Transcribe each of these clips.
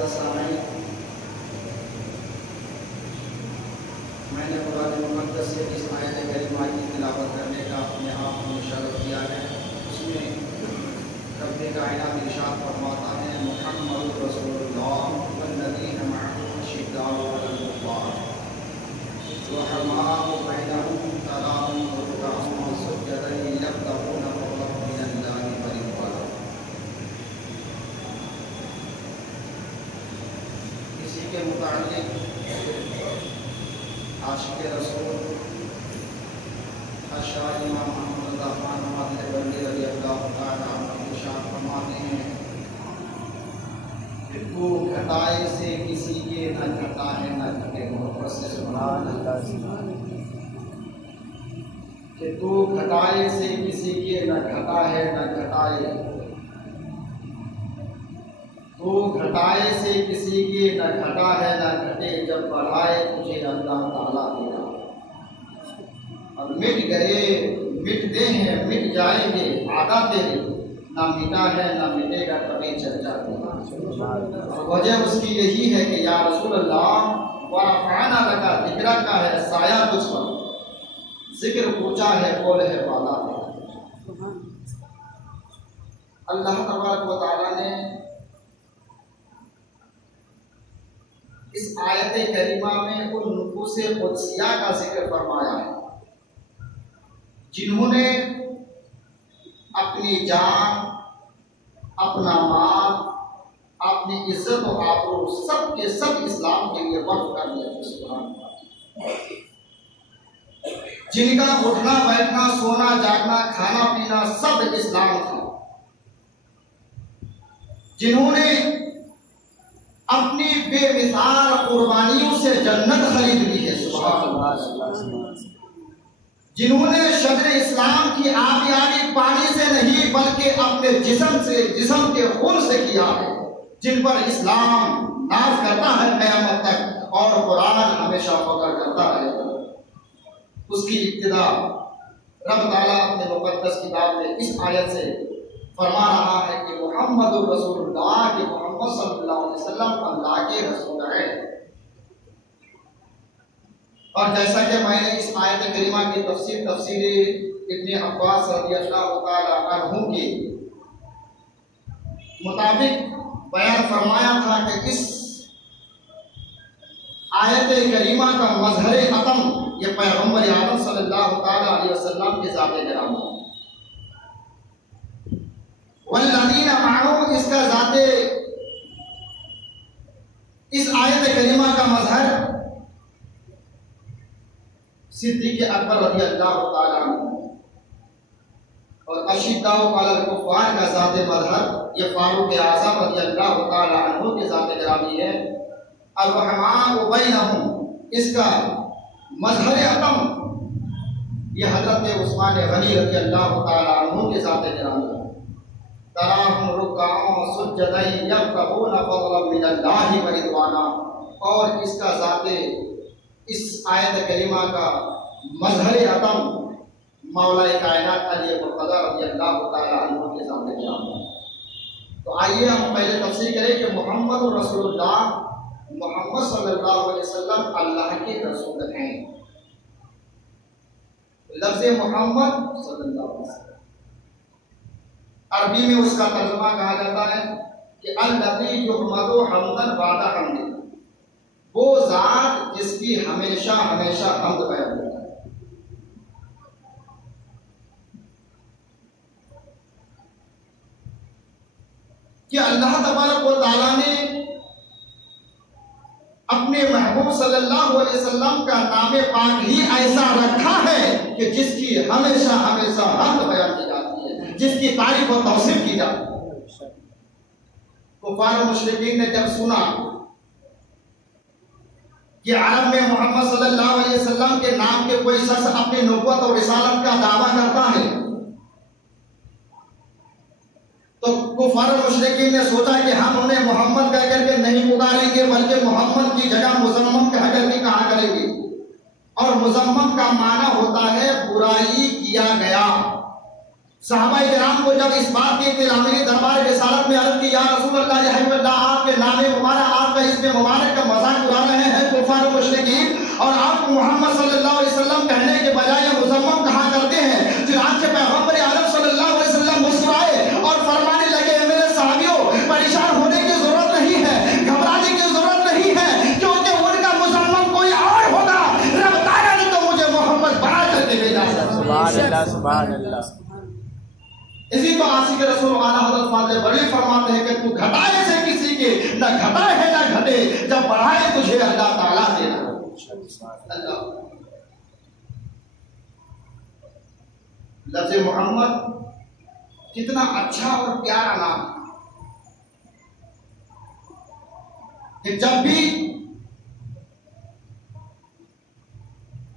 معزز سامعین، میں نے قرآن مقدس سے اس آیت کریمہ کی تلاوت کرنے کا اپنے آپ کو مشرف کیا ہے۔ اس میں رب کائنات ارشاد فرماتا ہے محمد رسول اللہ والذین معہ اشداء علی الکفار رحماء بینہم تراہم رکعا سجدا یبتغون فضلا من اللہ ورضوانا۔ اسی کے متعلق عاشق رسول اشعار امام محمد رضا خان نواز بندی رضی اللہ تعالیٰ عنہ ارشاد فرماتے ہیں کہ تو گھٹائے سے کسی کے نہ گھٹا ہے نہ گھٹے گا۔ سبحان اللہ۔ کہ تو گھٹائے سے کسی کے نہ گھٹا ہے نہ گھٹائے، تو گھٹائے سے کسی کے نہ گھٹا ہے نہ گھٹے، جب بڑھائے تجھے اللہ تعالیٰ تیرا۔ اور مٹ گئے مٹتے ہیں مٹ جائیں گے آدھا تیرے، نہ مٹا ہے نہ مٹے گا کبھی چرچا تیرا۔ اور وجہ اس کی یہی ہے کہ یا رسول اللہ ورفعنا لک ذکرک کا ہے سایہ تجھ پر، ذکر اونچا ہے قول ہے بالا تیرا۔ اللہ تبارک و تعالیٰ نے اس آیت کریمہ میں ان نفوس قدسیہ کا ذکر فرمایا ہے جنہوں نے اپنی جان، اپنا مال، اپنی عزت و آبرو سب کے سب اسلام کے لیے وقف کر دیا۔ جن کا اٹھنا بیٹھنا سونا جاگنا کھانا پینا سب اسلام تھا، جنہوں نے اپنی بے مثال قربانیوں سے جنت خرید لی ہے۔ سبحان اللہ۔ جنہوں نے شجر اسلام کی آبیاری پانی سے نہیں بلکہ اپنے جسم کے خون سے کیا ہے، جن پر اسلام ناز کرتا ہے قیامت تک اور قرآن ہمیشہ فخر کرتا ہے۔ اس کی ابتدا رب تعالیٰ اپنے مقدس کتاب میں اس آیت سے فرما رہا ہے کہ محمد رسول اللہ، کہ محمد صلی اللہ علیہ وسلم اللہ کے رسول ہیں۔ اور جیسا کہ میں نے اس آیت کریمہ کی تفسیر ابن عباس رضی اللہ تعالیٰ عنہ کی مطابق بیان فرمایا تھا کہ اس آیت کریمہ کا مظہر عطم یہ پیغمبر اعظم صلی اللہ تعالیٰ علیہ وسلم کے ذات گرامی، والذین معہ اس کا ذات، اس آیت کریمہ کا مظہر صدیق اکبر رضی اللہ تعالیٰ عنہ، اور اشداء علی الکفار کا ذات مظہر یہ فاروق اعظم رضی اللہ تعالیٰ عنہ کے ذات گرامی ہے۔ الرحماء بینہم اس کا مظہر عطم یہ حضرت عثمان غنی رضی اللہ تعالیٰ عنہ کے ذات گرامی ہے۔ تراہم رکعا سجدا یبتغون فضلا من اللہ ورضوانا، اور اس کا ذات اس آیت کریمہ کا مظہر عطم مولا کائنات علی مرتضی رضی اللہ تعالیٰ عنہ کے ذات گرامی ہے۔ تو آئیے ہم پہلے تفسیر کریں کہ محمد رسول اللہ، محمد صلی اللہ علیہ وسلم اللہ کے رسول ہیں۔ لفظ محمد صلی اللہ علیہ وسلم عربی میں اس کا ترجمہ کہا جاتا ہے کہ الذی یحمد حمدا بعد حمد، وہ ذات جس کی ہمیشہ ہمیشہ حمد بیان ہوتا ہے۔ کہ اللہ تبارک و تعالیٰ نے اپنے محبوب صلی اللہ علیہ وسلم کا نام پاک ہی ایسا رکھا ہے کہ جس کی ہمیشہ ہمیشہ حمد بیان کی جاتی ہے، جس کی تعریف و توصیف کی جاتی ہے۔ کفار و مشرکین نے جب سنا کہ عرب میں محمد صلی اللہ علیہ وسلم کے نام کے کوئی شخص اپنی نبوت اور رسالت کا دعویٰ کرتا ہے تو کفار و مشرکین نے سوچا کہ ہم انہیں محمد کہہ کر کے نہیں پکاریں گے بلکہ محمد کی جگہ مزمم کہہ کر کے کہا کریں گے۔ اور مزمم کا معنی ہوتا ہے برائی کیا گیا، صحابہ کرام کو جب اس بات کی اطلاع ملی دربار رسالت میں عرض کی یا رسول اللہ یا حبیب اللہ آپ کے نام مبارک آپ کا اسم مبارک کا مذاق اڑا رہے ہیں کفار و مشرکین اور آپ کو محمد صلی اللہ علیہ وسلم کہنے کے بجائے مزمم کہا کرتے ہیں۔ چنانچہ پیغمبر عالم صلی اللہ علیہ وسلم مسکرائے اور فرمانے لگے میرے صحابیوں پریشان ہونے کی ضرورت نہیں ہے، گھبرانے کی ضرورت نہیں ہے، کیونکہ ان کا مزمم کوئی اور ہوگا، رب تعالیٰ نے تو مجھے محمد بنا کر کے بھیجا ہے۔ سبحان اللہ سبحان اللہ۔ اسی کو عاشق رسول اعلیٰ حضرت فاضل بڑی فرماتے ہیں کہ تو گھٹائے سے کسی کے نہ گھٹائے ہے نہ گھٹے، جب بڑھائے تجھے اللہ تعالیٰ دینا۔ اللہ لفظ محمد کتنا اچھا اور پیارا نام کہ جب بھی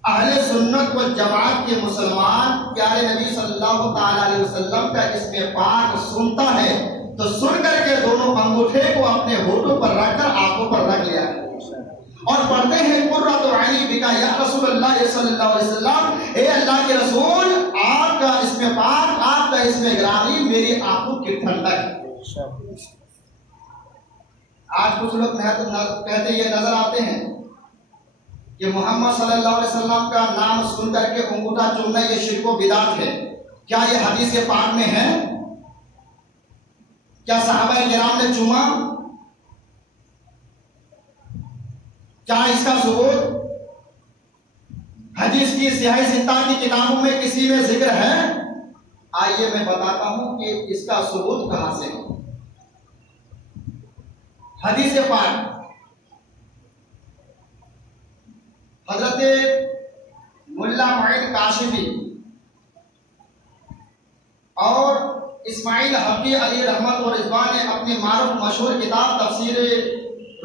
اہل سنت و جماعت کے مسلمان پیارے نبی صلی اللہ تعالی علیہ وسلم کا اسم پاک سنتا ہے تو سن کر کے دونوں انگوٹھے کو اپنے ہونٹوں پر رکھ کر آنکھوں پر رکھ لیا اور پڑھتے ہیں قرۃ عینی بک یا رسول اللہ صلی اللہ علیہ وسلم، اے اللہ کے رسول آپ کا اسم پاک آپ کا اسم گرامی میری آنکھوں کی ٹھنڈک ہے۔ آج کچھ لوگ کہتے یہ نظر آتے ہیں کہ محمد صلی اللہ علیہ وسلم کا نام سن کر کے انگوٹھا چومنا یہ شرک و بدعت ہے۔ کیا یہ حدیث پاک میں ہے؟ کیا صحابہ کرام نے چوما؟ کیا اس کا ثبوت حدیث کی سیاہ ستہ کی کتابوں میں کسی میں ذکر ہے؟ آئیے میں بتاتا ہوں کہ اس کا ثبوت کہاں سے ہے۔ حدیث پاک حضرت ملا معین کاشفی اور اسماعیل حقی علی رحمت اور رضوان نے اپنی معروف مشہور کتاب تفسیر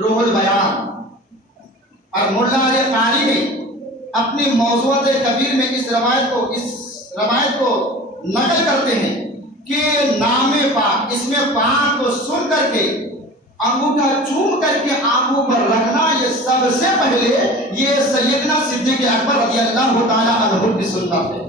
روح البیان اور ملا علی قاری نے اپنی موضوعات کبیر میں اس روایت کو نقل کرتے ہیں کہ نام پاک اسم پاک کو سن کر کے انگوٹھا چوم کر کے آنکھوں پر رکھنا یہ سب سے پہلے یہ سیدنا صدیق اکبر رضی اللہ تعالی عنہ کی سنت ہے۔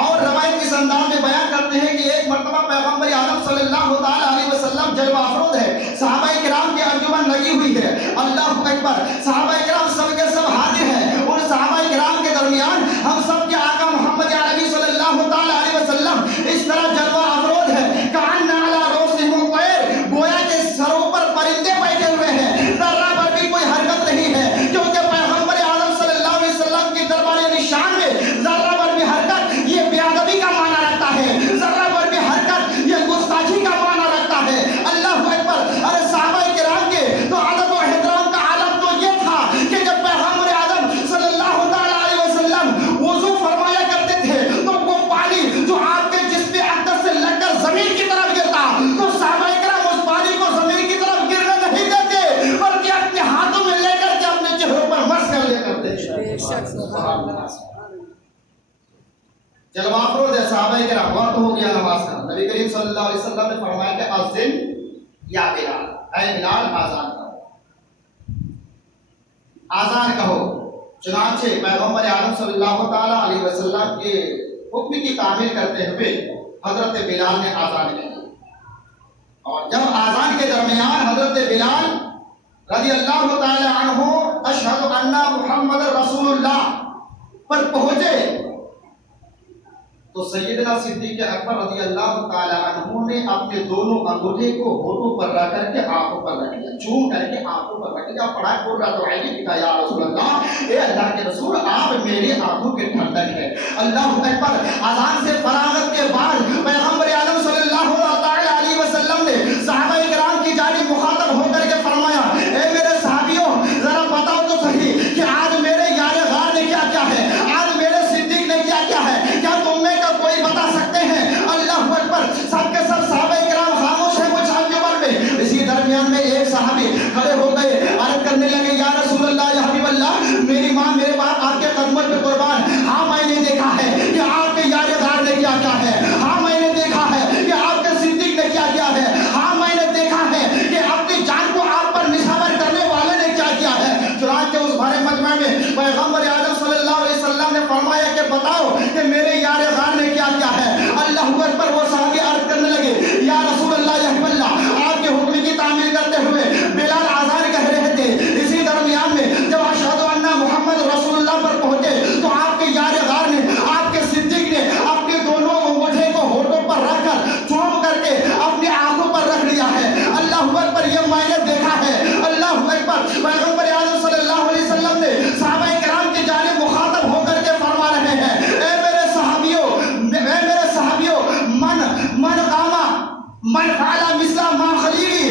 اور روایت اس انداز میں بیان کرتے ہیں کہ ایک مرتبہ پیغمبر اعظم صلی اللہ تعالی علیہ وسلم جلوہ افروز ہے، صحابہ کرام کی انجمن لگی ہوئی ہے، اللہ اکبر، صحابہ کرام سب کے سب حاضر ہیں، اور صحابہ کرام کے درمیان ہم سب کے آقا محمد عربی صلی اللہ تعالی علیہ وسلم اس طرح جلوہ افروز ہے کان علی رؤسہم الطیر، گویا کے سروں پر پرندے بیٹھے ہوئے ہیں، ذرہ بھر بھی کوئی حرکت نہیں ہے، کیونکہ پیغمبر اعظم صلی اللہ علیہ وسلم کی دربار نشان میں ذرہ بھر بھی حرکت یہ بے ادبی کا معنی رکھتا ہے، ذرہ بھر بھی حرکت یہ گستاخی کا معنی رکھتا ہے۔ اللہ اکبر، ارے صحابہ کرام کے تو ادب و احترام کا عالم تو یہ تھا کہ جب پیغمبر اعظم صلی اللہ تعالی علیہ وسلم وضو فرمایا کرتے تھے تو وہ پانی جو آپ کے جسم اقدس سے لگ کر زمین کی طرف گرتا تو صحابہ کرام اس پانی کو زمین کی طرف گرنے نہیں دیتے بلکہ اپنے ہاتھوں میں لے کر کے اپنے چہروں پر مس کر لے کرتے تھے۔ جلوہ افروز ہے صحابہ کرام، وقت ہو گیا نماز کا، نبی کریم صلی اللہ علیہ وسلم نے فرمایا کہ اذن یا بلال، اے بلال آذان کہو، آذان کہو۔ چنانچہ پیغمبر اعظم صلی اللہ تعالی علیہ وسلم کے حکم کی تعمیل کرتے ہوئے حضرت بلال نے آذان کی، اور جب آذان کے درمیان حضرت بلال رضی اللہ تعالی عنہ اشہد ان محمد رسول اللہ پر پہنچے تو سیدنا صدیق اکبر رضی اللہ تعالی عنہ نے اپنے دونوں انگوٹھے کو ہونٹوں پر رکھ کر کے آنکھوں پر رکھ لیا، چوم کر کے آنکھوں پر رکھ لیا، پڑھا قرۃ عینی بک یا رسول اللہ، اے اللہ کے رسول آپ میری آنکھوں کی ٹھنڈک ہے۔ اللہ اکبر، اذان سے فراغت کے بعد پیغمبر اعظم صلی اللہ تعالی علیہ وسلم نے صحابہ کرام کی جانب مخاطب ہو کر کے فرمایا، اے میرے صحابیوں ذرا بتاؤ تو صحیح کہ آج میرے یار غار نے کیا کیا ہے، آج میرے صدیق نے کیا کیا ہے، کیا تم میں کا کوئی بتا سکتے ہیں؟ اللہ اکبر، سب کے سب صحابہ کرام خاموش ہیں کچھ انجمن میں۔ اسی درمیان میں ایک صحابی کھڑے ہو گئے، عرض کرنے لگے یا رسول اللہ یا حبیب اللہ، میری ماں میرے باپ آپ کے قدموں پہ قربان، ہاں میں نے دیکھا ہے کہ آپ کے یار غار نے کیا کیا ہے، ہاں میں نے دیکھا ہے کہ آپ کے صدیق نے کیا کیا ہے، ہاں میں نے دیکھا ہے کہ اپنی جان کو آپ پر نثار کرنے والے نے کیا کیا ہے۔ چنانچہ اس بھرے مجمع میں پیغمبر اعظم صلی اللہ علیہ وسلم نے فرمایا کہ بتاؤ کہ میرے یار غار نے کیا کیا ہے۔ اللہ من فعل مثل ما خلیلی،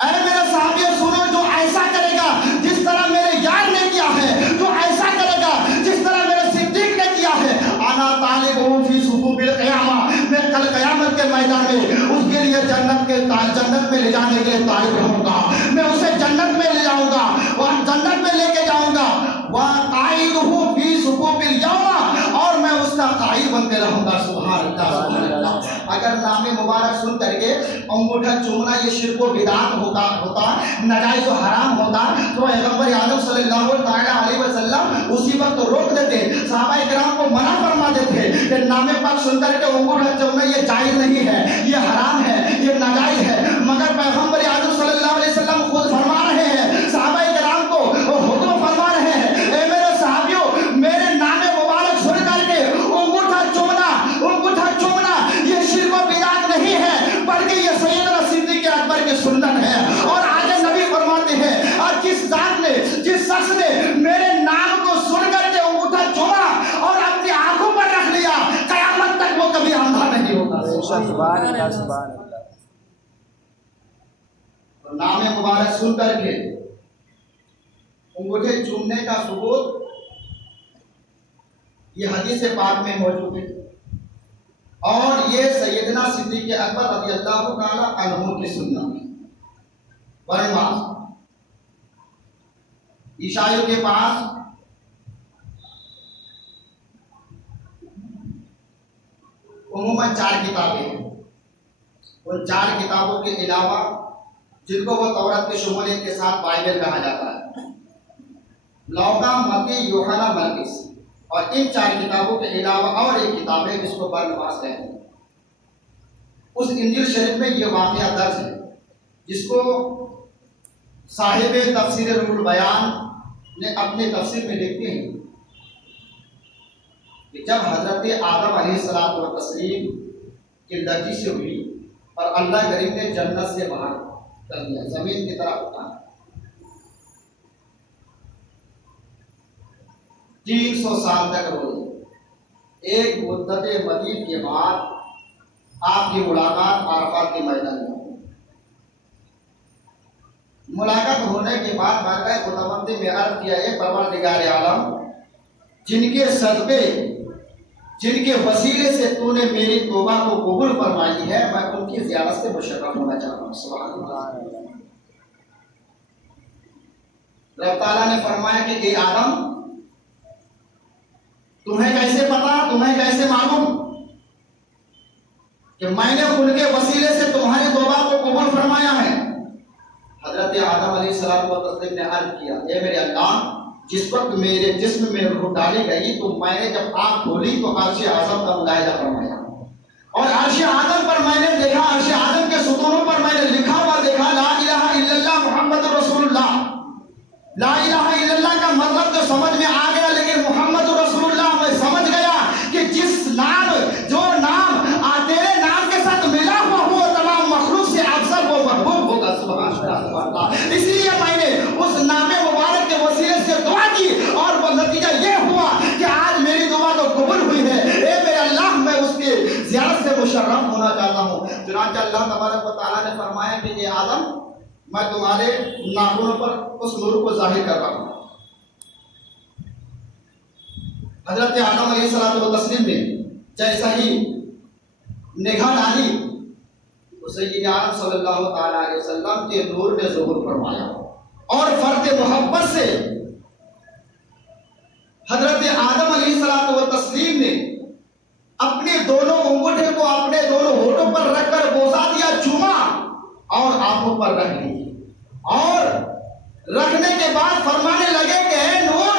اے میرے صحابیوں سنو، جو ایسا کرے گا جس طرح میرے یار نے کیا ہے، جو ایسا کرے گا جس طرح میرے صدیق نے کیا ہے، انا طالبہ فی صفوف القیامہ، میں کل قیامت کے میدان میں اس کے لیے جنت میں لے جانے کے لیے طالب رہوں گا، میں اسے جنت میں لے جاؤں گا اور جنت میں لے کے جاؤں گا، وقائدہ فی صفوف الیوم، اور میں اس کا قائد بن کے رہوں گا۔ سبحان اللہ سبحان اللہ۔ اگر نام مبارک سن کر کے انگوٹھا چومنا یہ شرک و بدعت ہوتا، ناجائز و حرام ہوتا، تو پیغمبر اعظم صلی اللہ علیہ وسلم اسی وقت روک دیتے، صحابہ کرام کو منع فرما دیتے کہ نام پاک سن کر کے انگوٹھا چومنا یہ جائز نہیں ہے، یہ حرام ہے، یہ ناجائز ہے، مگر پیغمبر اعظم صلی اللہ علیہ وسلم خود فرما رہے ہیں، صحابہ کرام کو حکم فرما رہے ہیں، اے میرے صحابیوں، میرے نام مبارک سن کر کے انگوٹھا چومنا یہ شرک و بدعت نہیں ہے، بلکہ یہ سیدنا صدیق اکبر کی سنت ہے۔ اور آگے نبی فرماتے ہیں، اور جس شخص نے میرے نام کو سن کر کے انگوٹھا چوما اور اپنی آنکھوں پر رکھ لیا، قیامت تک وہ کبھی اندھا نہیں ہوگا۔ سبحان اللہ سبحان اللہ۔ نام مبارک سن کر کے انگوٹھے چومنے کا ثبوت یہ حدیث پاک میں موجود ہے، اور یہ سیدنا صدیق اکبر رضی اللہ تعالی عنہ کی سنت ہے۔ ورنہ عیسائیوں کے پاس عموماً 4 کتابیں ہیں، ان 4 کتابوں کے علاوہ جن کو وہ تورات کی شمولیت کے ساتھ بائبل کہا جاتا ہے، لوقا، متی، یوحنا، مرقس، اور ان 4 کتابوں کے علاوہ اور ایک کتاب ہے جس کو برنواس کہتے ہیں۔ اس انجیل شریف میں یہ واقعہ درج ہے، جس کو صاحب تفسیر روح البیان نے اپنے تفسیر میں لکھتے ہیں کہ جب حضرت آدم علیہ الصلوۃ والتسلیم کی لرزش ہوئی اور اللہ کریم نے جنت سے باہر کر دیا، زمین کی طرف اٹھایا، 300 سال تک روئے۔ ایک مدت مدید کے بعد آپ کی ملاقات عرفات کے میدان میں، ملاقات ہونے کے بعد بارگاہ خداوندی میں عرض کیا، اے پروردگار عالم، جن کے صدقے، جن کے وسیلے سے تو نے میری توبہ کو قبول فرمائی ہے، میں ان کی زیارت سے مشرف ہونا چاہتا ہوں۔ سبحان اللہ۔ رب تعالیٰ نے فرمایا کہ اے آدم، تمہیں کیسے پتا، تمہیں کیسے معلوم کہ میں نے ان کے وسیلے سے تمہاری توبہ کو قبول فرمایا ہے؟ حضرت آدم علیہ السلام نے عرض کیا، اے میرے اللہ، جس وقت میرے جسم میں روح ڈالی گئی تو میں نے جب آنکھ کھولی تو عرش اعظم کا ملاحظہ فرمایا، اور عرش اعظم پر میں نے دیکھا، عرش اعظم کے ستونوں پر میں نے لکھا ہوا دیکھا، لا الہ الا اللہ محمد رسول اللہ۔ لا الہ الا اللہ کا مطلب تو سمجھ میں آ گیا، لیکن محمد رسول اللہ میں سمجھ گیا کہ جس نام، جو نام تیرے نام کے ساتھ ملا ہوا ہو، تمام مخلوق سے افضل وہ محبوب ہوگا۔ سبحان اللہ۔ اس لیے میں نے اس نام مبارک کے وسیلے سے دعا کی، اور وہ نتیجہ یہ ہوا کہ آج میری دعا تو قبول ہوئی ہے۔ اے میرے اللہ، میں اس کی زیارت سے مشرف ہونا چاہتا ہوں۔ چنانچہ اللہ تبارک و تعالیٰ نے فرمایا کہ اے آدم، میں تمہارے ناخنوں پر اس نور کو ظاہر کر رہا ہوں۔ حضرت آدم علیہ الصلوۃ والتسلیم نے جیسا ہی نگاہ ڈالی تو سید عالم صلی اللہ تعالی علیہ وسلم کے نور نے ظہور فرمایا، اور فرد محبت سے حضرت آدم علیہ الصلوۃ والتسلیم نے اپنے دونوں انگوٹھے کو اپنے دونوں ہونٹوں پر رکھ کر بوسا دیا، چوما اور آنکھوں پر رکھ لی، اور رکھنے کے بعد فرمانے لگے کہ اے نور،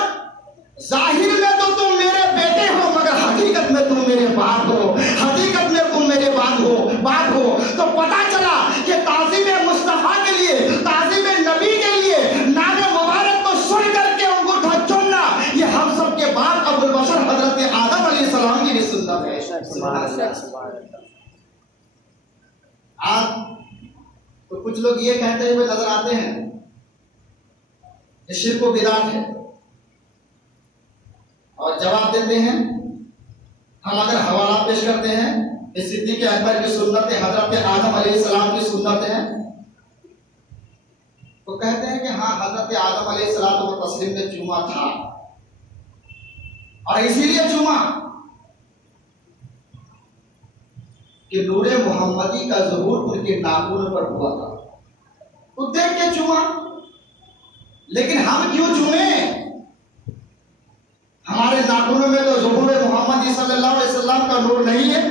ظاہر میں تو تم میرے بیٹے ہو، مگر حقیقت میں تم میرے باپ ہو، حقیقت میں تم میرے باپ ہو۔ تو پتا چلا کہ تعظیم مصطفیٰ کے لیے، تعظیم نبی کے لیے نام مبارک کو سن کر کے انگوٹھا چومنا یہ ہم سب کے باپ ابو البشر حضرت آدم علیہ السلام کی بھی سنت ہے۔ آج تو کچھ لوگ یہ کہتے ہوئے نظر آتے ہیں کہ شرک و بدعت ہے، اور جواب دیتے ہیں، ہم اگر حوالہ پیش کرتے ہیں صدیق اکبر کی سنت حضرت آدم علیہ السلام کی سنت ہے؟ تو کہتے ہیں کہ ہاں حضرت آدم علیہ السلام و تسلیم نے چوما تھا، اور اسی لیے چوما کہ نور محمدی کا ظہور ان کے ناخن پر ہوا تھا، تو دیکھ کے چوما۔ لیکن ہم کیوں چومیں؟ ہمارے ناخنوں میں تو ظہور محمد صلی اللہ علیہ وسلم کا نور نہیں ہے،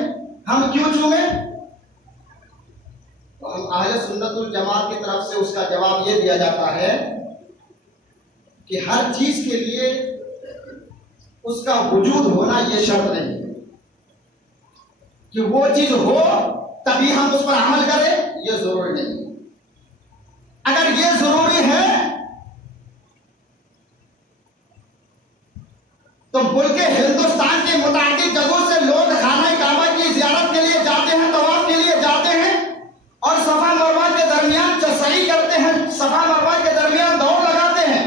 ہم کیوں چومیں؟ تو ہم اہل سنت والجماعت کی طرف سے اس کا جواب یہ دیا جاتا ہے کہ ہر چیز کے لیے اس کا وجود ہونا یہ شرط نہیں ہے کہ وہ چیز ہو تبھی ہم اس پر عمل کریں، یہ ضروری نہیں۔ اگر یہ ضروری ہے تو ملک ہندوستان کے متعدد جگہوں سے لوگ خانہ کعبہ کی زیارت کے لیے جاتے ہیں، طواف کے لیے جاتے ہیں، اور صفا مروہ کے درمیان چسائی کرتے ہیں، صفا مروہ کے درمیان دوڑ لگاتے ہیں۔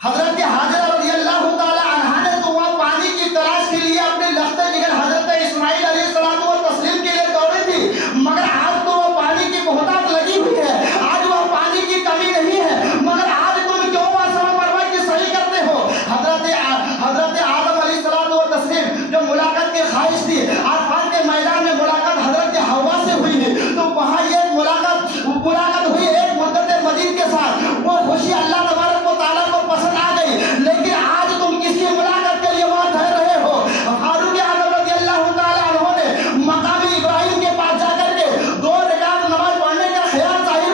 حضرت حاجرہ رضی اللہ تعالی عنہا نے تو وہاں پانی کی تلاش کے لیے اپنے لخت جگر حضرت اسماعیل علیہ السلام و تسلیم کے لیے دوڑی تھی، مگر آج تو وہ پانی کی بہتات لگی ہوئی ہے، آج وہ پانی کی کمی نہیں ہے، مگر آج تم کیوں وہاں صفا مروہ کی صحیح کرتے ہو؟ حضرت آدم علیہ السلام و تسلیم جو ملاقات کی خواہش تھی، عرفات کے میدان میں ملاقات حضرت حوا سے ہوئی ہے، تو وہاں یہ ملاقات ہوئی ایک مدت مدید کے ساتھ، وہ خوشی اللہ تبارک و تعالیٰ کو پسند آ گئی، لیکن آج تم کسی ملاقات کے لیے وہاں ٹھہر رہے ہو۔ فاروق اعظم رضی اللہ تعالیٰ عنہ نے مقام ابراہیم کے پاس جا کر کے 2 رکعت نماز پڑھنے کا خیال ظاہر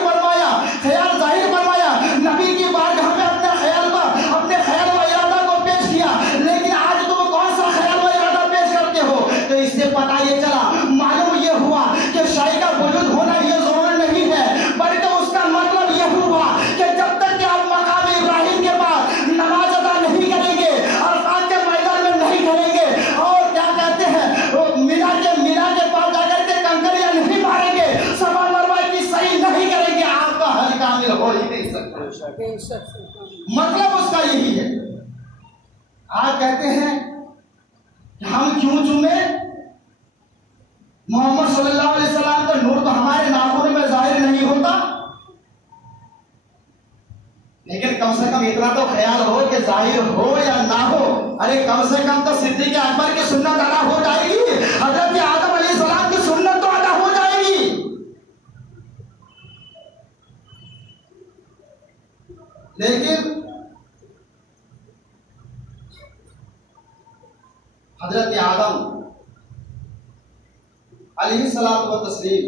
فرمایا، نبی کی بارگاہ میں اپنے خیال و ارادہ کو پیش کیا، لیکن آج تم کون سا خیال و ارادہ پیش کرتے ہو؟ تو اس سے پتہ یہ چلا، معلوم یہ ہوا کہ شاہی کا وجود ہونا یہ ضرور نہیں ہے، بلکہ اس کا مطلب یہ ہوا کہ جب تک کہ آپ مقام ابراہیم کے پاس نماز ادا نہیں کریں گے، عرفات کے میدان میں نہیں کریں گے، اور کیا کہتے ہیں مینا کے پاس جا کر کے کنکریاں نہیں ماریں گے، صفا مروہ کی صحیح نہیں کریں گے، آپ کا حج کامل ہو ہی نہیں سکتا۔ مطلب اس کا یہی ہے۔ آپ کہتے ہیں کہ ہم کیوں چومیں؟ محمد صلی اللہ علیہ وسلم کا نور تو ہمارے ناخنوں میں ظاہر نہیں ہوتا، لیکن کم سے کم اتنا تو خیال ہو کہ ظاہر ہو یا نہ ہو، ارے کم سے کم تو صدیق اکبر کی سنت ادا ہو جائے گی، حضرت آدم علیہ السلام کی سنت تو ادا ہو جائے گی۔ لیکن حضرت آدم علیہ السلام و تسلیم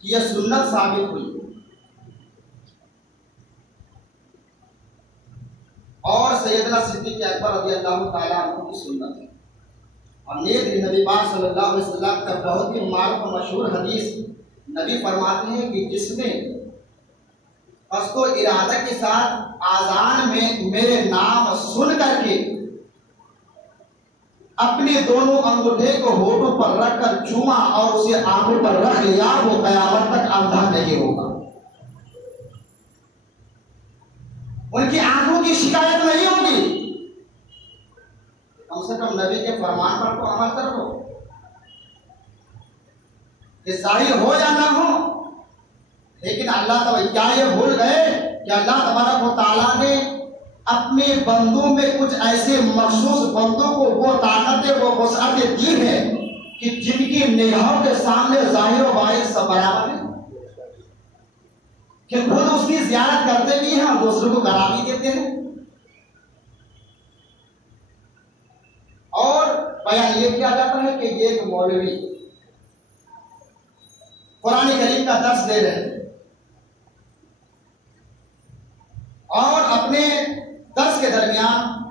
کی یہ سنت ثابت ہوئی، اور سیدنا صدیق اکبر رضی اللہ تعالیٰ عنہ کی سنت ہے، اور نیز نبی پاک صلی اللہ علیہ وسلم کا بہت ہی معروف و مشہور حدیث نبی فرماتے ہیں کہ جس نے قصد و ارادہ کے ساتھ آذان میں میرے نام سن کر کے اپنے دونوں انگوٹھے کو ہونٹوں پر رکھ کر چوما اور اسے آنکھوں پر رکھ لیا، وہ قیامت تک اندھا نہیں ہوگا، ان کی آنکھوں کی شکایت نہیں ہوگی۔ کم سے کم نبی کے فرمان پر تو عمل کر لو، کہ ظاہر ہو یا نہ ہو۔ لیکن اللہ تعالیٰ کیا یہ بھول گئے کہ اللہ تبارک و تعالیٰ نے اپنے بندوں میں کچھ ایسے مخصوص بندوں کو وہ طاقتیں وہ وسعتیں دی ہیں کہ جن کی نگاہوں کے سامنے ظاہر و باطن سب برابر ہیں، کہ خود اس کی زیارت کرتے بھی ہیں اور دوسروں کو کرا بھی دیتے ہیں۔ اور بیان یہ کیا جاتا ہے کہ یہ ایک مولوی قرآن کریم کا درس دے رہے ہیں اور اپنے درس کے درمیان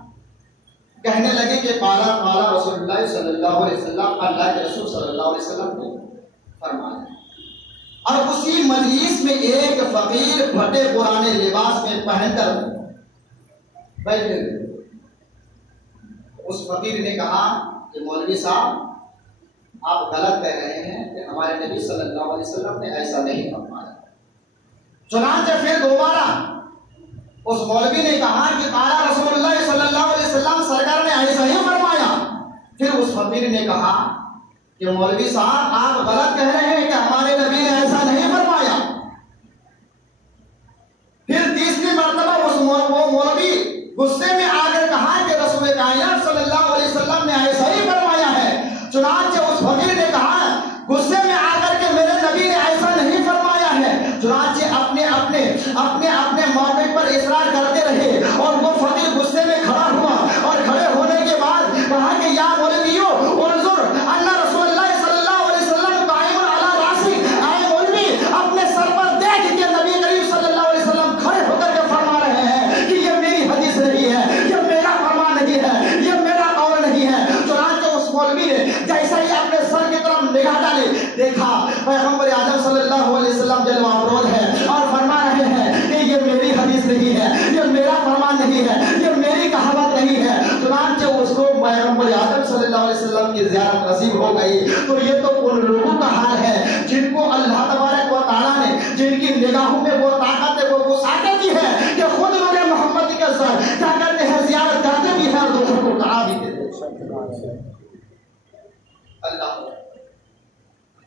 کہنے لگے کہ قال رسول اللہ صلی اللہ علیہ وسلم، اللہ کے رسول صلی اللہ علیہ وسلم نے فرمایا۔ اور اسی مجلس میں ایک فقیر پھٹے پرانے لباس میں پہن کر بیٹھے، اس فقیر نے کہا کہ مولوی صاحب آپ غلط کہہ رہے ہیں کہ ہمارے نبی صلی اللہ علیہ وسلم نے ایسا نہیں فرمایا۔ چنانچہ پھر دوبارہ اس مولوی نے کہا کہ قال رسول اللہ صلی اللہ علیہ وسلم، سرکار نے ایسا ہی فرمایا۔ پھر اس فقیر نے کہا کہ مولوی صاحب آپ غلط کہہ رہے ہیں کہ ہمارے نبی نے ایسا نہیں فرمایا. پھر تیسری مرتبہ وہ مولوی غصے میں آ کر کہا کہ رسول کائنات صلی اللہ علیہ وسلم نے ایسا ہی فرمایا ہے. چنانچہ اس فقیر نے کہا غصے میں آ کر کہ میرے نبی نے ایسا نہیں فرمایا ہے. چنانچہ اپنے موقع پر اصرار کرتے رہے اور وہ فقیر غصے میں کھڑا ہوا اور کھڑے ہونے کے بعد کہا کہ یا مولویو انظر ان رسول اللہ صلی اللہ علیہ وسلم قائم علی راسی. اے مولوی اپنے سر پر دیکھ کے نبی کریم صلی اللہ علیہ وسلم کھڑے ہو کر کے فرما رہے ہیں کہ یہ میری حدیث نہیں ہے, یہ میرا فرمان نہیں ہے, یہ میرا قول نہیں ہے. چنانچہ اس مولوی نے جیسا ہی اپنے سر کی طرف نگاہ ڈالی, دیکھا پیغمبر اعظم صلی اللہ علیہ وسلم جلوہ افروز ہے اور فرما رہے ہیں کہ یہ میری حدیث نہیں ہے, یہ میرا فرمان نہیں ہے, یہ میری کہاوت نہیں ہے. چنانچہ اس کو پیغمبر اعظم صلی اللہ علیہ وسلم کی زیارت نصیب ہو گئی. تو یہ تو ان لوگوں کا حال ہے جن کو اللہ تبارک و تعالیٰ نے, جن کی نگاہوں میں وہ طاقت ہے, وہ وسعت دی ہے کہ خود نور محمد کے ساتھ کیا کرتے ہیں, زیارت کرتے بھی ہیں اور دوسروں کو دعا بھی دیتے ہیں. اللہ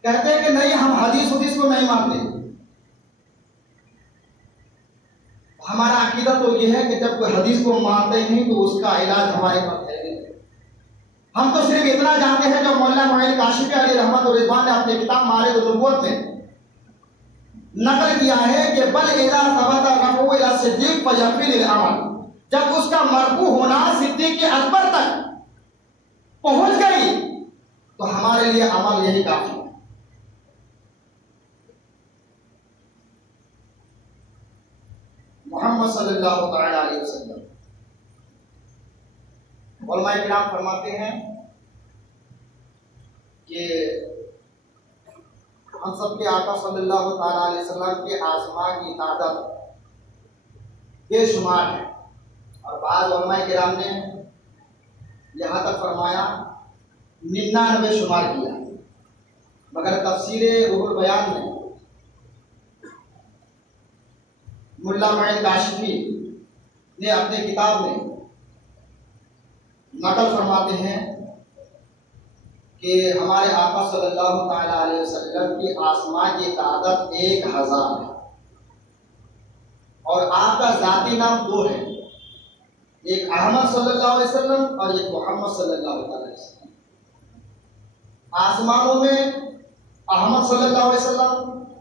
کہتے ہیں کہ نہیں ہم حدیث کو نہیں مانتے. ہمارا عقیدہ تو یہ ہے کہ جب کوئی حدیث کو مانتے ہی نہیں تو اس کا علاج ہمارے پاس ہے نہیں. ہم تو صرف اتنا جانتے ہیں جو مولانا معین کاشفی علیہ رحمت و رضوان نے اپنی کتاب معارج النبوت میں نقل کیا ہے کہ بل اذا ثبت رفعه الى الصدیق فیکفی للعمل. جب اس کا مرفوع ہونا صدیق اکبر تک پہنچ گئی تو ہمارے لیے عمل یہی کافی ہے. محمد صلی اللہ تعالی علیہ وسلم علماء کرام فرماتے ہیں کہ ہم سب کے آقا صلی اللہ تعالی علیہ وسلم کے آسماں کی تعداد بے شمار ہے, اور بعض علماء کرام نے یہاں تک فرمایا 99 شمار کیا. مگر تفسیر روح البیان میں مولانا معین کاشفی نے اپنے کتاب میں نقل فرماتے ہیں کہ ہمارے آقا صلی اللہ تعالی علیہ وسلم کی آسماء کی تعداد 1000 ہے, اور آپ کا ذاتی نام 2 ہے, ایک احمد صلی اللہ علیہ وسلم اور ایک محمد صلی اللہ علیہ وسلم. آسمانوں میں احمد صلی اللہ علیہ وسلم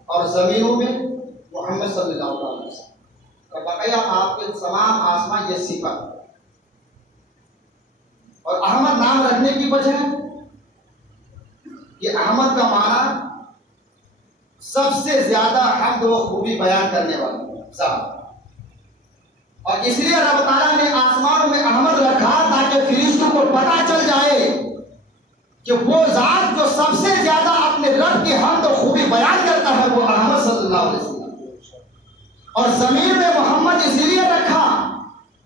اور زمینوں میں محمد صلی اللہ علیہ وسلم. اور بقیہ آپ کے تمام آسماں یہ صفت. اور احمد نام رکھنے کی وجہ کہ احمد کا معنی سب سے زیادہ حمد و خوبی بیان کرنے والا صاحب, اور اس لیے رب تعالیٰ نے آسمانوں میں احمد رکھا تاکہ فرشتوں کو پتہ چل جائے کہ وہ ذات جو سب سے زیادہ اپنے رب کی حمد و خوبی بیان کرتا ہے وہ احمد صلی اللہ علیہ وسلم. اور زمین میں محمد اس لیے رکھا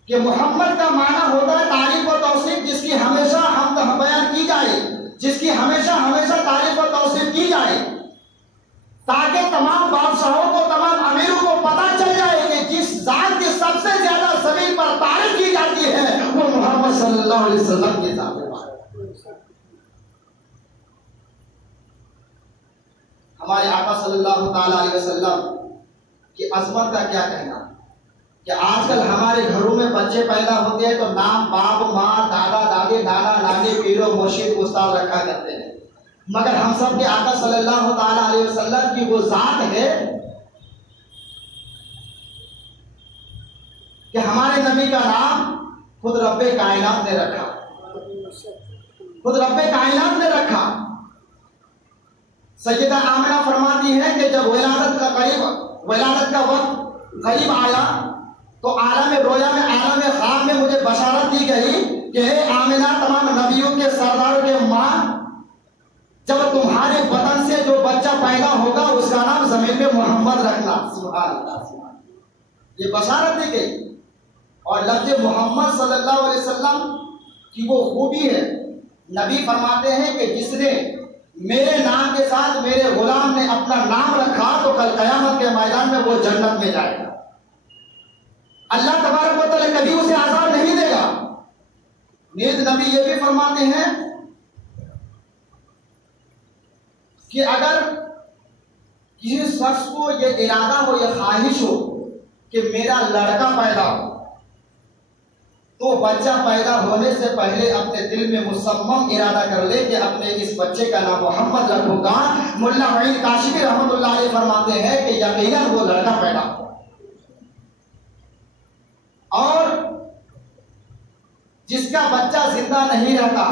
کہ محمد کا معنی ہوتا ہے تعریف و توصیف, جس کی ہمیشہ حمد بیان کی جائے, جس کی ہمیشہ تعریف و توصیف کی جائے, تاکہ تمام بادشاہوں کو, تمام امیروں کو پتہ چل جائے کہ جس ذات کی سب سے زیادہ زمین پر تعریف کی جاتی ہے وہ محمد صلی اللہ علیہ وسلم کی ذات ہے. ہمارے آقا صلی اللہ تعالی علیہ وسلم کی عظمت کا کیا کہنا کہ آج کل ہمارے گھروں میں بچے پیدا ہوتے ہیں تو نام باپ, ماں, دادا, دادی, نانا, نانی, پیر و مرشد, استاد رکھا کرتے ہیں. مگر ہم سب کے آقا صلی اللہ تعالی علیہ وسلم کی وہ ذات ہے کہ ہمارے نبی کا نام خود رب کائنات نے رکھا, خود رب کائنات نے رکھا. سیدہ آمنہ فرماتی ہے کہ جب ولادت کا وقت قریب آیا تو عالم رویا میں, عالم خواب میں مجھے بشارت دی گئی کہ اے آمنہ, تمام نبیوں کے سرداروں کے ماں, جب تمہارے بدن سے جو بچہ پیدا ہوگا اس کا نام زمین میں محمد رکھنا. سبحان اللہ, یہ بشارت دی گئی. اور لفظ محمد صلی اللہ علیہ وسلم کی وہ خوبی ہے, نبی فرماتے ہیں کہ جس نے میرے نام کے ساتھ میرے غلام نے اپنا نام رکھا تو کل قیامت کے میدان میں وہ جنت میں جائے گا. اللہ تبارک و تعالیٰ کبھی اسے عذاب نہیں دے گا. نیز نبی یہ بھی فرماتے ہیں کہ اگر کسی شخص کو یہ ارادہ ہو، یہ خواہش ہو کہ میرا لڑکا پیدا ہو، تو بچہ پیدا ہونے سے پہلے اپنے دل میں مصمم ارادہ کر لے کہ اپنے اس بچے کا نام محمد رکھوں گا۔ ملا معین کاشفی رحمۃ اللہ علیہ فرماتے ہیں کہ یقیناً وہ لڑکا پیدا ہو، اور جس کا بچہ زندہ نہیں رہتا،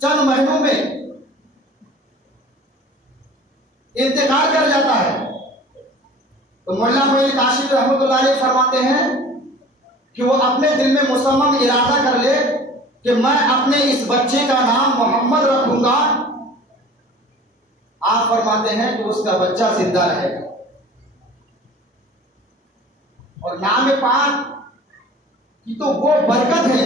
چند مہینوں میں انتقال کر جاتا ہے، تو مولانا معین کاشفی رحمۃ اللہ علیہ فرماتے ہیں کہ وہ اپنے دل میں مصمم ارادہ کر لے کہ میں اپنے اس بچے کا نام محمد رکھوں گا۔ آپ فرماتے ہیں کہ اس کا بچہ زندہ رہے گا۔ اور نام پاک کی تو وہ برکت ہے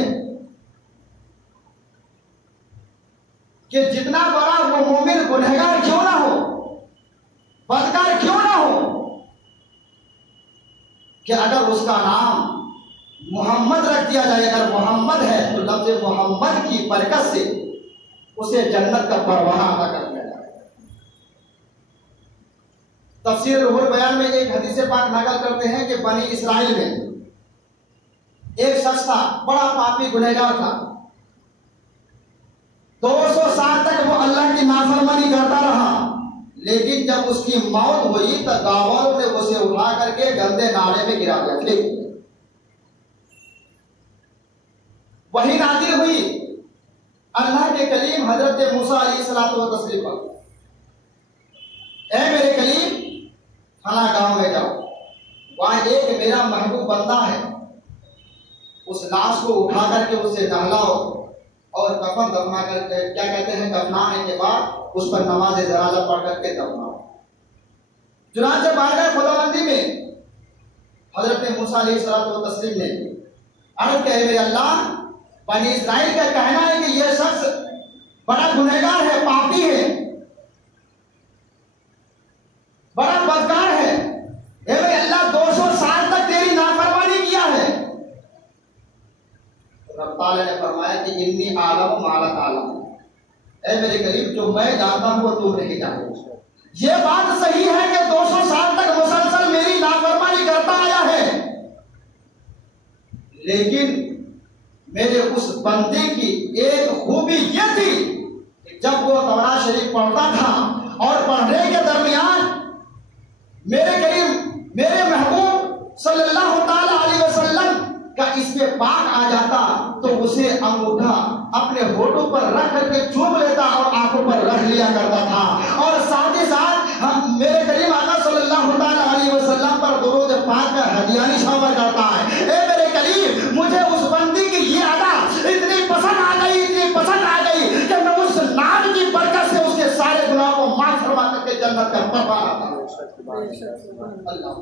کہ جتنا بڑا وہ مومن گنہگار کیوں نہ ہو، بدکار کیوں نہ ہو، کہ اگر اس کا نام محمد رکھ دیا جائے، اگر محمد ہے تو لفظ محمد کی برکت سے اسے جنت کا پروانہ عطا کر دیا جائے۔ تفسیر روح البیان میں ایک حدیث پاک نقل کرتے ہیں کہ بنی اسرائیل میں ایک شخص تھا، بڑا پاپی گنہگار تھا، 200 سال تک وہ اللہ کی نافرمانی کرتا رہا، لیکن جب اس کی موت ہوئی تو گاؤں والوں نے اسے اٹھا کر کے گندے نالے میں گرا دیا، پھینک دیا۔ وہی نازل ہوئی اللہ کے کلیم حضرت موسیٰ علیہ الصلوۃ والتسلیم پر، اے میرے کلیم فلاں گاؤں میں جاؤ، وہاں ایک میرا محبوب بندہ ہے، اس لاش کو اٹھا کر کے اسے نہلاؤ اور کفن دفنا کر کے، کیا کہتے ہیں، دفنانے کے بعد اس پر نماز جنازہ پڑھ کر کے دفناؤ۔ چنانچہ بارگاہ خداوندی میں حضرت موسیٰ علیہ الصلوۃ والتسلیم نے عرض کہ اے میرے اللہ، بنی اسرائیل کا کہنا ہے کہ یہ شخص بڑا گنہگار ہے، پاپی ہے، بڑا بدکار ہے، اے میرے اللہ 200 سال تک تیری نافرمانی کیا ہے۔ رب تعالیٰ نے فرمایا کہ انی عالم ما لا تعلم، اے میرے قریب جو میں جانتا ہوں وہ تم نہیں جانتے۔ یہ بات صحیح ہے کہ 200 سال تک مسلسل میری نافرمانی کرتا آیا ہے، لیکن میرے اس بندے کی ایک خوبی یہ تھی کہ جب وہ تورات شریف پڑھتا تھا اور پڑھنے کے درمیان میرے قریب میرے محبوب صلی اللہ تعالی علیہ وسلم کا اس پہ پاک آ جاتا تو اسے انگوٹھا اپنے ہونٹوں پر رکھ کر کے چوم لیتا اور آنکھوں پر رکھ لیا کرتا تھا، اور ساتھ ہی ساتھ ہم میرے کریم آقا صلی اللہ تعالی علیہ وسلم پر درود پاک کا ہدیہ نشاور کرتا ہے۔ اے میرے کریم، مجھے اس بندی کی یہ ادا اتنی پسند آ گئی، اتنی پسند آ گئی کہ میں اس نام کی برکت سے اس کے سارے گناہوں کو معاف فرما کر کے جنت کا پروانہ عطا اللہ۔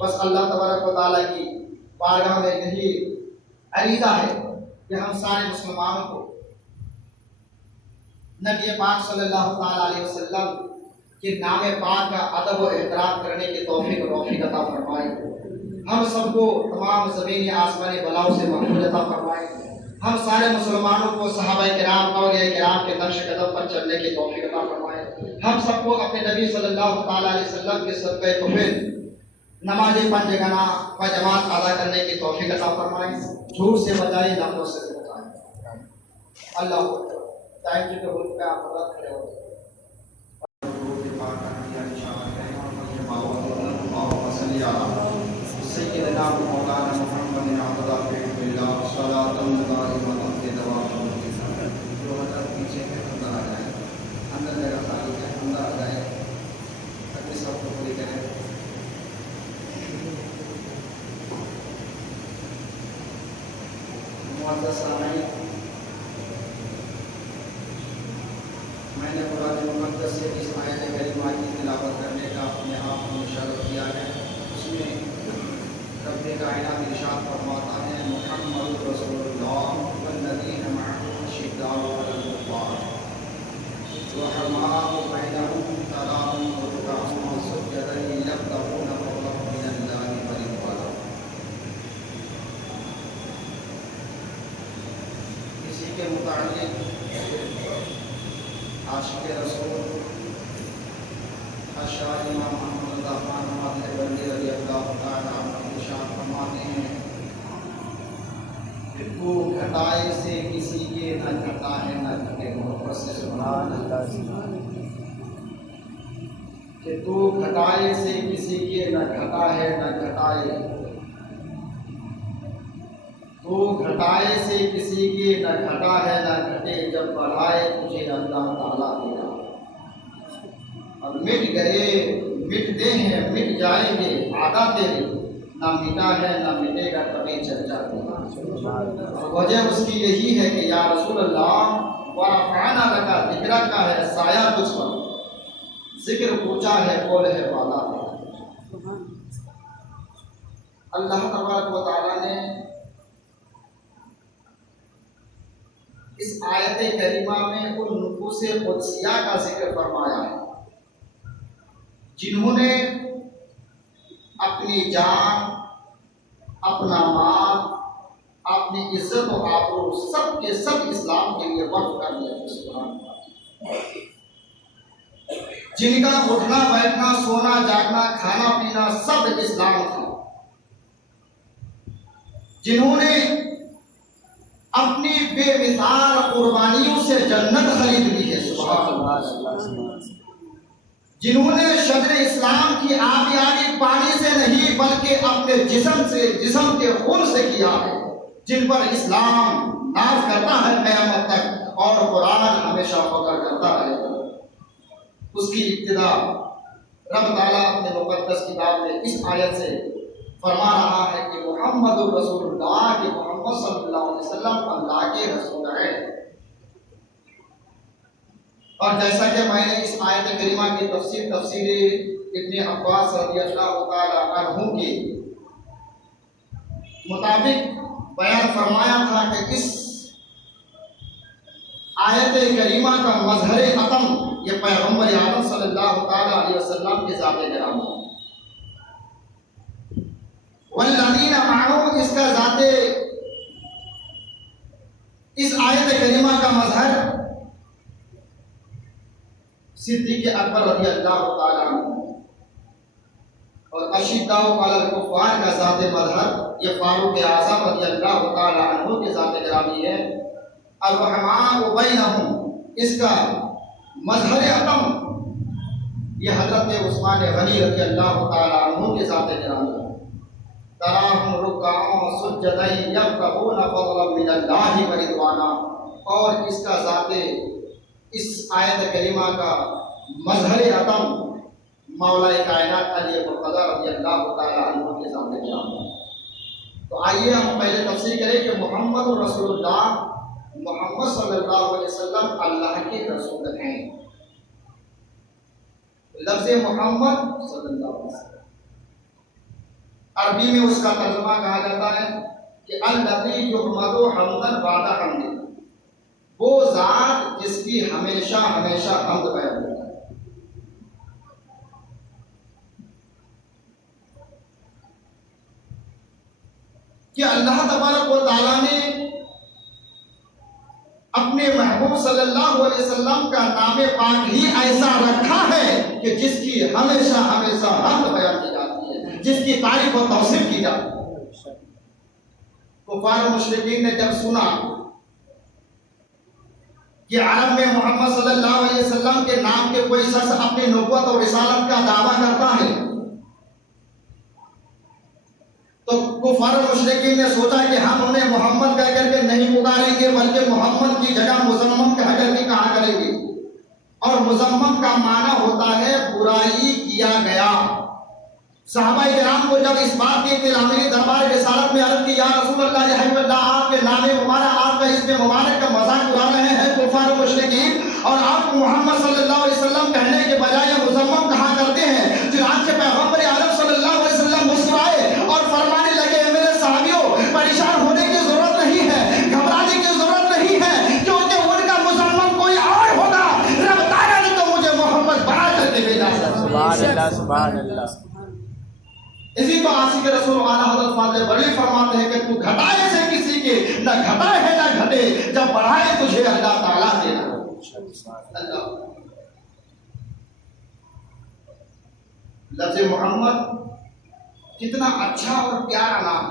بس اللہ تبارک و تعالیٰ کی بارگاہ میں یہی عریضہ ہے کہ ہم سارے مسلمانوں کو نبی پاک صلی اللہ تعالی علیہ وسلم کے نام پاک کا ادب و احترام کرنے کی توفیق عطا فرمائے۔ ہم سب کو تمام زمینی آسمانی بلاؤں سے محفوظ عطا فرمائے۔ ہم سارے مسلمانوں کو صحابہ کرام اولیاء کرام کے نقش قدم پر چلنے کی توفیق عطا فرمائے۔ ہم سب کو اپنے نبی صلی اللہ تعالی علیہ وسلم کے صدقہ توفیق نماز پنج گنا و جماعت ادا کرنے کی توفیق عطا فرمائے۔ جھوٹ سے بچائے، نفرت سے بچائے۔ اللہ تھینک یو تو بول کے آپ مدد کھڑے ہو۔ سیدنا مولانا محمد عبد اللہ صلاۃ دائمۃ کے دوام جو حضرت پیچھے ہے اندر آ جائے، اندر جگہ خالی ہے، اندر آ جائے تاکہ سب کو پوری کریں۔ معزز سامعین، میں نے قرآن مقدس سے اس آیت کریمہ کی تلاوت کرنے کا اپنے آپ کو مشرف کیا ہے۔ اس میں رب کائنات ارشاد فرماتا ہے، محمد رسول اللہ والذین معہ اشداء علی الکفار رحماء بینہم تراہم رکعا سجدا یبتغون فضلا من اللہ ورضوانا۔ اسی کے متعلق عاشق رسول اشعار امام محمد الرحمن نواز بندی رضی اللہ تعالیٰ عنہ ارشاد فرماتے ہیں کہ تو گھٹائے سے کسی کے نہ گھٹا ہے نہ گھٹے، محبت سے سبحان اللہ، کہ تو گھٹائے سے کسی کے نہ گھٹا ہے نہ گھٹائے، تو گھٹائے سے کسی کے نہ گھٹا ہے نہ گھٹے، جب بڑھائے تجھے اللہ تعالیٰ تیرا، اور مٹ گئے مٹتے ہیں مٹ جائیں گے آدھا تیرے، نہ مٹا ہے نہ مٹے گا کبھی چرچا تیرا۔ اور وجہ اس کی یہی ہے کہ یا رسول اللہ ورفعنا لک ذکرک کا ہے سایہ تجھ پر، ذکر اونچا ہے قول ہے والا ہے۔ اللہ تبارک و تعالیٰ نے اس آیت کریمہ میں ان نفوس قدسیہ کا ذکر فرمایا ہے جنہوں نے اپنی جان، اپنا مال، اپنی عزت و آبرو سب کے سب اسلام کے لیے وقف کر دیا۔ سبحان اللہ، جن کا اٹھنا بیٹھنا سونا جاگنا کھانا پینا سب اسلام تھا، جنہوں نے اپنی بے مثال قربانیوں سے جنت خرید لی ہے۔ سبحان اللہ، جنہوں نے شجر اسلام کی آبیاری پانی سے نہیں بلکہ اپنے جسم کے خون سے کیا ہے، جن پر اسلام ناز کرتا ہے قیامت تک اور قرآن ہمیشہ فخر کرتا ہے۔ اس کی ابتدا رب تعالیٰ اپنے مقدس کتاب میں اس آیت سے فرما رہا ہے کہ محمد رسول اللہ، کہ محمد صلی اللہ علیہ وسلم اللہ کے رسول ہے۔ اور جیسا کہ میں نے اس آیت کریمہ کی تفسیر ابن عباس رضی اللہ تعالیٰ عنہ کے مطابق بیان فرمایا تھا کہ اس آیت کریمہ کا مظہر عطم یہ پیغمبر اعظم صلی اللہ تعالیٰ علیہ وسلم کے ذات گرامی والذین معه، اس کا ذات اس آیت کریمہ کا مظہر صدیق اکبر رضی اللہ تعالیٰ عنہ اور اشداء علی الکفار کا ذات مظہر یہ فاروق اعظم رضی اللہ تعالیٰ عنہ کے ذات گرامی ہے۔ الرحماء بینہم، اس کا مظہر عطم یہ حضرت عثمان غنی رضی اللہ تعالیٰ عنہ کے ذات گرامی ہے۔ تراہم رکعا سجدا یبتغون فضلا من اللہ ورضوانا، اور اس کا ذات اس آیت کریمہ کا مظہر عطم مولا کائنات علی مرتضی رضی اللہ تعالیٰ عنہ کے ذات گرامی ہے۔ تو آئیے ہم پہلے تفسیر کریں کہ محمد رسول اللہ، محمد صلی اللہ علیہ وسلم اللہ کے رسول ہیں۔ لفظ محمد صلی اللہ علیہ وسلم عربی میں اس کا ترجمہ کہا جاتا ہے کہ الذی یحمد حمدا بعد حمد، وہ ذات جس کی ہمیشہ ہمیشہ حمد بیان ہوتا ہے۔ کہ اللہ تبارک و تعالیٰ نے اپنے محبوب صلی اللہ علیہ وسلم کا نام پاک ہی ایسا رکھا ہے کہ جس کی ہمیشہ ہمیشہ حمد بیان کی جاتی ہے، جس کی تعریف و توصیف کی جاتی ہے۔ کفار و مشرکین نے جب سنا کہ عرب میں محمد صلی اللہ علیہ وسلم کے نام کے کوئی شخص اپنی نبوت اور رسالت کا دعویٰ کرتا ہے تو کفار و مشرکین نے سوچا کہ ہم انہیں محمد کہہ کر کے نہیں پکاریں گے بلکہ محمد کی جگہ مزمم کہہ کر کے کہا کریں گے، اور مزمم کا معنی ہوتا ہے برائی کیا گیا۔ صحابہ کرام کو جب اس بات کی اطلاع ملی دربار رسالت میں عرض کی یا رسول اللہ یا حبیب اللہ، آپ کے نام مبارک آپ کا اسم مبارک کا مذاق اڑا رہے ہیں کفار و مشرکین، اور آپ محمد صلی اللہ علیہ وسلم کہنے کے بجائے مزمم کہا کرتے ہیں۔ چنانچہ پیغمبر عالم صلی اللہ علیہ وسلم مسکرائے اور فرمانے لگے میرے صحابیوں، پریشان ہونے کی ضرورت نہیں ہے، گھبرانے کی ضرورت نہیں ہے، کیونکہ ان کا مزمم کوئی اور ہوگا، رب تعالیٰ نے تو مجھے محمد بنا کر کے بھیجا ہے۔ سبحان اللہ سبحان اللہ۔ اسی کو عاشق رسول اعلیٰ حضرت فاضل بڑی فرماتے ہیں کہ تو گھٹائے سے کسی کے نہ گھٹا ہے نہ گھٹے، جب بڑھائے تجھے اللہ تعالیٰ دینا۔ اللہ لفظ محمد کتنا اچھا اور پیارا نام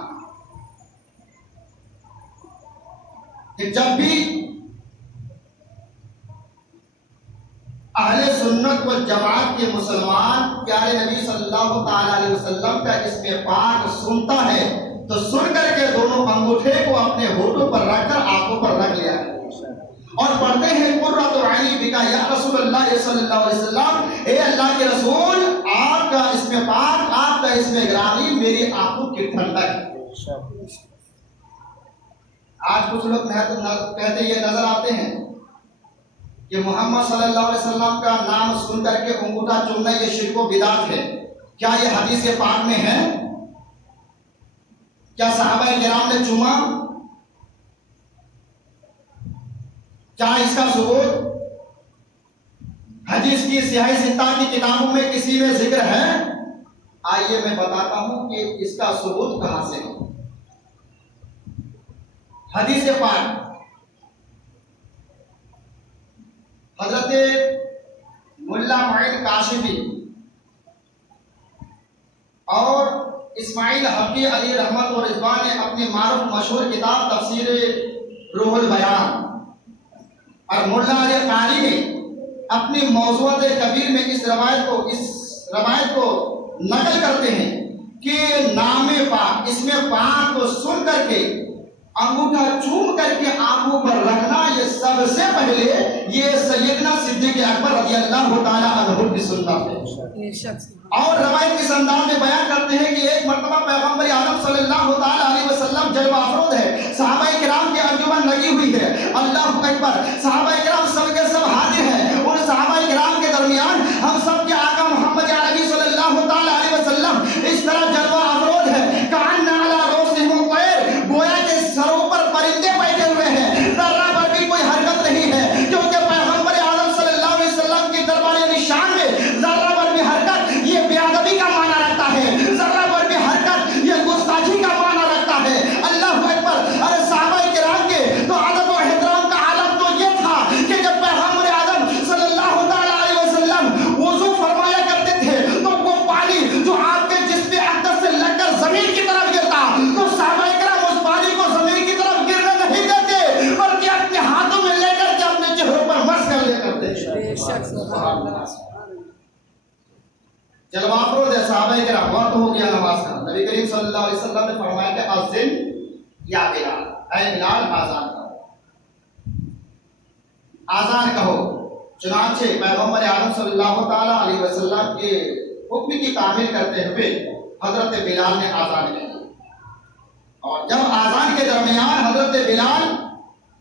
کہ جب بھی اہل سنت و جماعت کے مسلمان پیارے نبی صلی اللہ تعالی علیہ وسلم کا اسم پاک سنتا ہے تو سن کر کے دونوں انگوٹھے کو اپنے ہونٹوں پر رکھ کر آنکھوں پر رکھ لیا اور پڑھتے ہیں قرۃ عینی بک یا رسول اللہ صلی اللہ علیہ وسلم، اے اللہ کے رسول آپ کا اسم پاک، آپ کا اسم گرامی میری آنکھوں کی ٹھنڈک ہے۔ آج کچھ لوگ کہتے یہ نظر آتے ہیں کہ محمد صلی اللہ علیہ وسلم کا نام سن کر کے انگوٹھا چومنا یہ شرک و بدعت ہے۔ کیا یہ حدیث پاک میں ہے؟ کیا صحابہ کرام نے چوما؟ کیا اس کا ثبوت حدیث کی سیاہ ستہ کی کتابوں میں کسی میں ذکر ہے؟ آئیے میں بتاتا ہوں کہ اس کا ثبوت کہاں سے ہے۔ حدیث پاک حضرت ملا معین کاشفی اور اسماعیل حقی علی رحمت و رضوان نے اپنی معروف مشہور کتاب تفسیر روح البیان اور ملا علی قاری نے اپنی موضوعات کبیر میں اس روایت کو نقل کرتے ہیں کہ نام پاک، اسم پاک کو سن کر کے انگوٹھا چوم کر کے آنکھوں پر رکھنا یہ سب سے پہلے یہ سیدنا صدیق اکبر رضی اللہ تعالی عنہ کی سنت ہے۔ اور روایت اس انداز میں بیان کرتے ہیں کہ ایک مرتبہ پیغمبر اعظم صلی اللہ تعالی علیہ وسلم جلوہ افروز ہے، صحابہ کرام کی انجمن لگی ہوئی ہے، اللہ اکبر، صحابہ کرام سب کے سب حاضر ہیں، اور صحابہ کرام کے درمیان ہم سب کے آقا محمد عربی صلی اللہ تعالی علیہ وسلم اس طرح جلوہ افروز ہے، کأن علی رؤوسہم الطیر، گویا کے سروں پر پرندے بیٹھے ہوئے ہیں، ذرہ پر بھی کوئی حرکت نہیں ہے، کیونکہ پیغمبر اعظم صلی اللہ علیہ وسلم کی دربار نشان میں ذرہ پر بھی حرکت یہ بے ادبی کا معنی رکھتا ہے، ذرہ پر بھی حرکت یہ گستاخی کا معنی رکھتا ہے۔ اللہ اکبر، ارے صحابہ کرام کے تو ادب و احترام کا عالم تو یہ تھا کہ جب پیغمبر اعظم صلی اللہ تعالی علیہ وسلم وضو فرمایا کرتے تھے تو وہ پانی جو آپ کے جسم اقدس سے لگ کر زمین کی طرف گرتا تو صحابہ کرام اس پانی کو زمین کی طرف گرنے نہیں دیتے بلکہ اپنے ہاتھوں میں لے کر کے اپنے چہروں پر مسح کر لیا کرتے تھے۔ جلوہ افروز ہے صحابہ کرام، وقت ہو گیا نماز کا، نبی کریم صلی اللہ علیہ وسلم نے فرمایا کہ اذن یا بلال، اے بلال آذان کہو، آذان کہو۔ چنانچہ پیغمبر اعظم صلی اللہ تعالی علیہ وسلم کے حکم کی تعمیل کرتے ہوئے حضرت بلال نے آذان کی، اور جب آذان کے درمیان حضرت بلال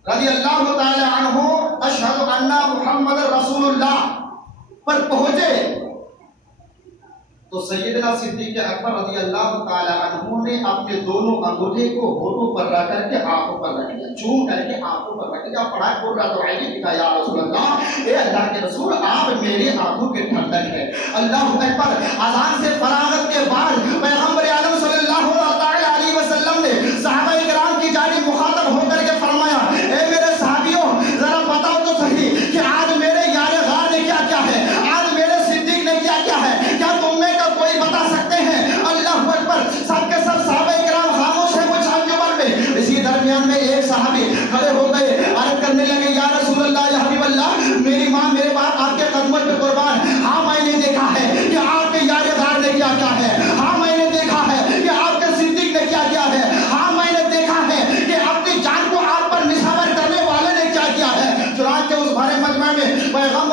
رضی اللہ تعالی عنہ اشہد ان محمد رسول اللہ پر پہنچے تو سیدنا صدیق اکبر رضی اللہ تعالی عنہ نے اپنے دونوں انگوٹھے کو ہونٹوں پر رکھ کر کے آنکھوں پر رکھ لیا، چوم کر کے آنکھوں پر رکھ لیا، پڑھا قرۃ عینی بک یا رسول اللہ، اے اللہ کے رسول آپ میری آنکھوں کی ٹھنڈک ہے۔ اللہ اکبر، اذان سے فراغت کے بعد پیغمبر اعظم صلی اللہ تعالی علیہ وسلم نے صحابہ کرام کی جانب مخاطب ہو کر کے فرمایا، اے میرے صحابیوں ذرا بتاؤ تو صحیح کہ آج میرے یار غار نے کیا کیا ہے، آج میرے صدیق نے کیا کیا ہے، کیا تم میں کا کوئی بتا سکتے ہیں؟ اللہ اکبر، سب کے سب صحابہ کرام خاموش ہیں کچھ انجمن میں۔ اسی درمیان میں ایک صحابی کھڑے ہو گئے، عرض کرنے لگے، یا رسول اللہ، یا حبیب اللہ، میری ماں میرے باپ آپ کے قدموں پہ قربان، ہاں میں نے دیکھا ہے کہ آپ کے یار غار نے کیا کیا ہے، ہاں میں نے دیکھا ہے کہ آپ کے صدیق نے کیا کیا ہے، ہاں میں نے دیکھا ہے کہ اپنی جان کو آپ پر نشاور کرنے والے نے کیا کیا ہے۔ چنانچہ اس بھرے مجمع میں پیغمبر